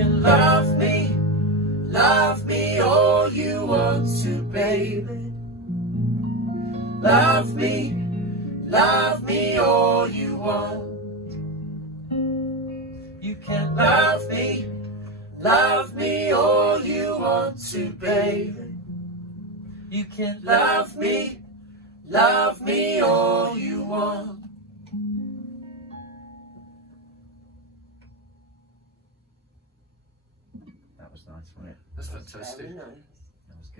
can love me all you want to, baby. Love me all you want. You can love me all you want to, baby. You can love me all you want. That was nice, wasn't it? That's fantastic.